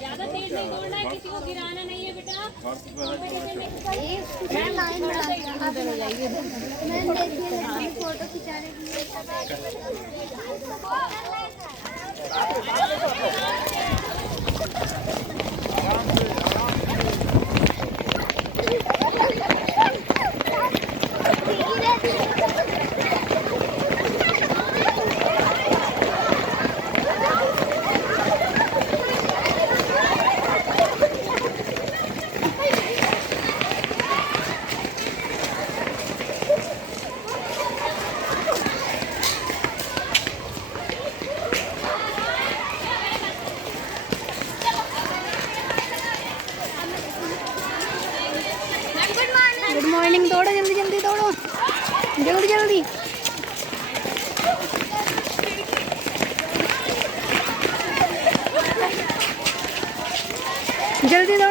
ज्यादा तेज नहीं दौड़ना है, किसी को गिराना नहीं है बेटा। फोटो खिंचा रही गुड मॉर्निंग। दौड़ो जल्दी जल्दी दौड़ो, जल्दी जल्दी जल्दी दौड़ो।